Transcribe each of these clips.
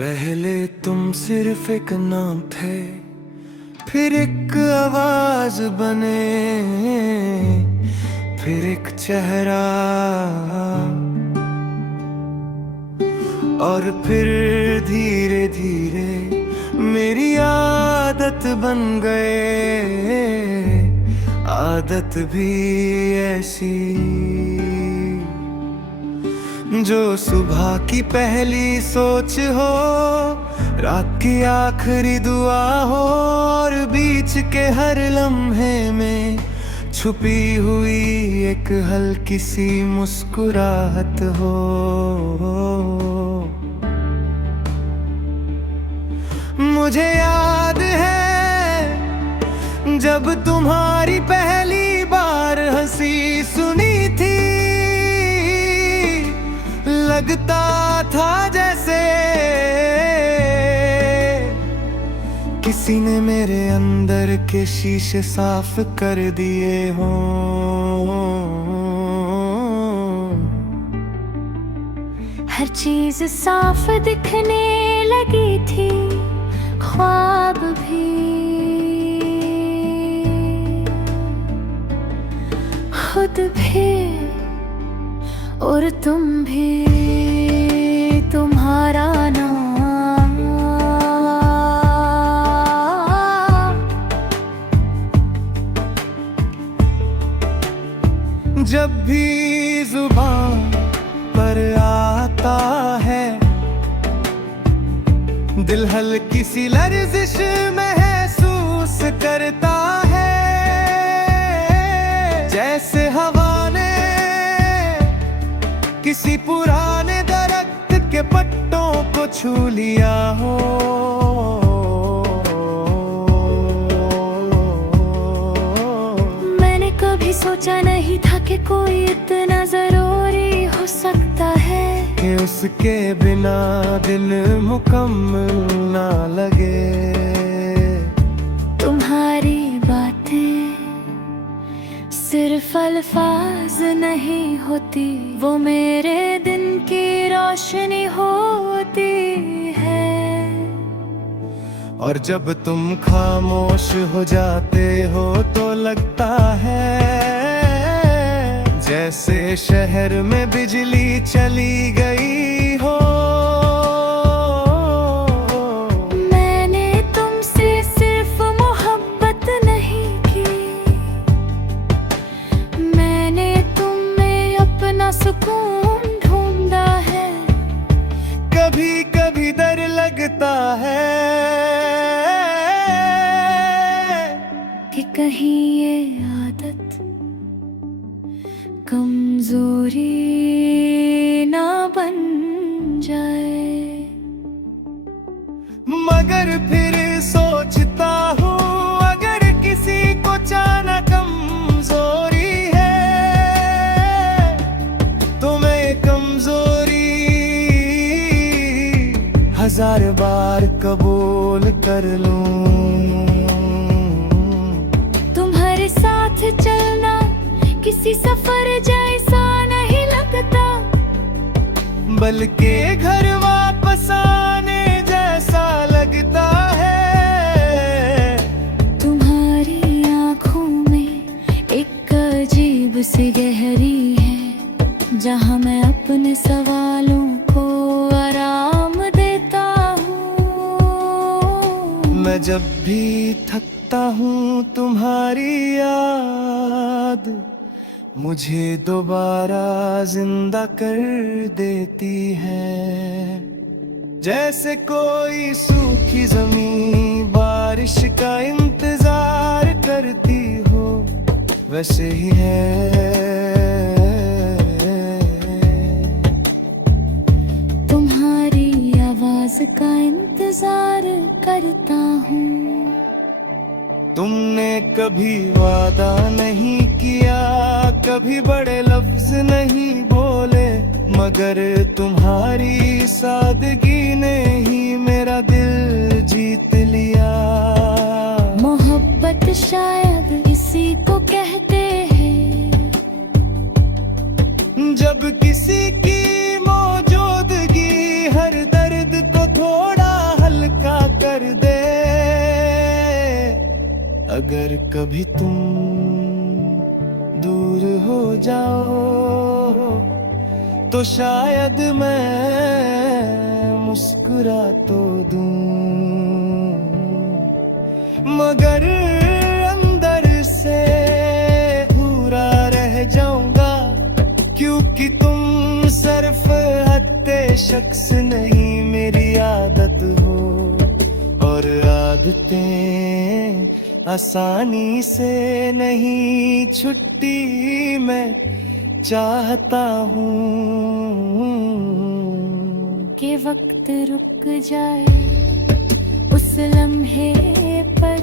पहले तुम सिर्फ एक नाम थे, फिर एक आवाज बने, फिर एक चेहरा, और फिर धीरे धीरे मेरी आदत बन गए। आदत भी ऐसी जो सुबह की पहली सोच हो, रात की आखिरी दुआ हो, और बीच के हर लम्हे में छुपी हुई एक हल्की सी मुस्कुराहट हो। मुझे याद है जब तुम्हारी पहली बार हंसी सुनी थी, लगता था जैसे किसी ने मेरे अंदर के शीशे साफ कर दिए हों। हर चीज साफ दिखने लगी थी, ख्वाब भी, खुद भी और तुम भी, तुम्हारा नाम। जब भी जुबान पर आता है, दिल हल्की सी लर्जिश महसूस करता है, जैसे हवा ने किसी पुराने दरख्त के पत्तों को छू लिया हो। मैंने कभी सोचा नहीं था कि कोई इतना जरूरी हो सकता है, कि उसके बिना दिल मुकम्मल ना लगे। तुम्हारी बातें सिर्फ अल्फाज नहीं होती, वो मेरे दिन की रोशनी होती है। और जब तुम खामोश हो जाते हो तो लगता है जैसे शहर में बिजली चली गई हो। मैंने तुमसे सिर्फ मोहब्बत नहीं की, मैंने तुम में अपना सुकून ढूंढा है। कभी कभी डर लगता है कि कहीं ये आदत कमजोरी ना बन जाए, मगर फिर सोचता हूँ अगर किसी को चाहना कमजोरी है, तो मैं कमजोरी 1000 बार कबूल कर लूं। तुम्हारे साथ चलना किसी सफर जैसा नहीं लगता, बल्कि घर वापस आने जैसा लगता है। तुम्हारी आँखों में एक अजीब सी गहरी है, जहाँ मैं अपने सवालों को आराम देता हूँ। मैं जब भी थकता हूँ तुम्हारी याद मुझे दोबारा जिंदा कर देती है। जैसे कोई सूखी जमीन बारिश का इंतजार करती हो, वैसे ही है। तुम्हारी आवाज का इंतजार करता हूँ। तुमने कभी वादा नहीं किया, कभी बड़े लफ्ज नहीं बोले, मगर तुम्हारी सादगी ने ही मेरा दिल जीत लिया। मोहब्बत शायद इसी को कहते हैं, जब किसी की मौजूदगी हर दर्द को थोड़ा अगर कभी तुम दूर हो जाओ तो शायद मैं मुस्कुरा तो दूं, मगर अंदर से पूरा रह जाऊंगा, क्योंकि तुम सिर्फ हत्ते शख्स नहीं मेरी आदत हो। और आदतें आसानी से नहीं छुट्टी मैं चाहता हूँ कि वक्त रुक जाए उस लम्हे पर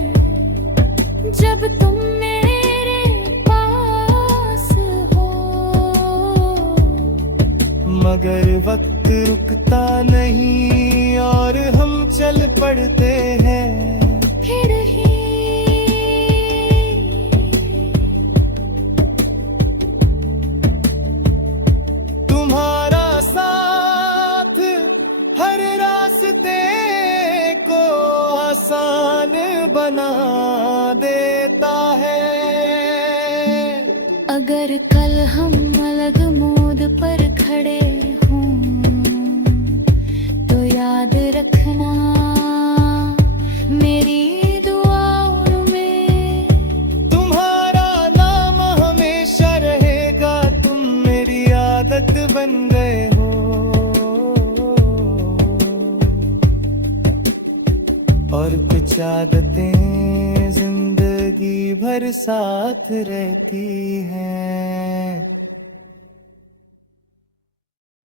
जब तुम मेरे पास हो, मगर वक्त रुकता नहीं और हम चल पड़ते हैं फिर ही तुम्हारा साथ हर रास्ते को आसान बना देता है। अगर कल हम अलग मोड़ पर खड़े हों तो याद रखना मेरी दुआओं में तुम्हारा नाम हमेशा रहेगा, तुम मेरी आदत बन गए हो। और कुछ आदतें जिंदगी भर साथ रहती हैं।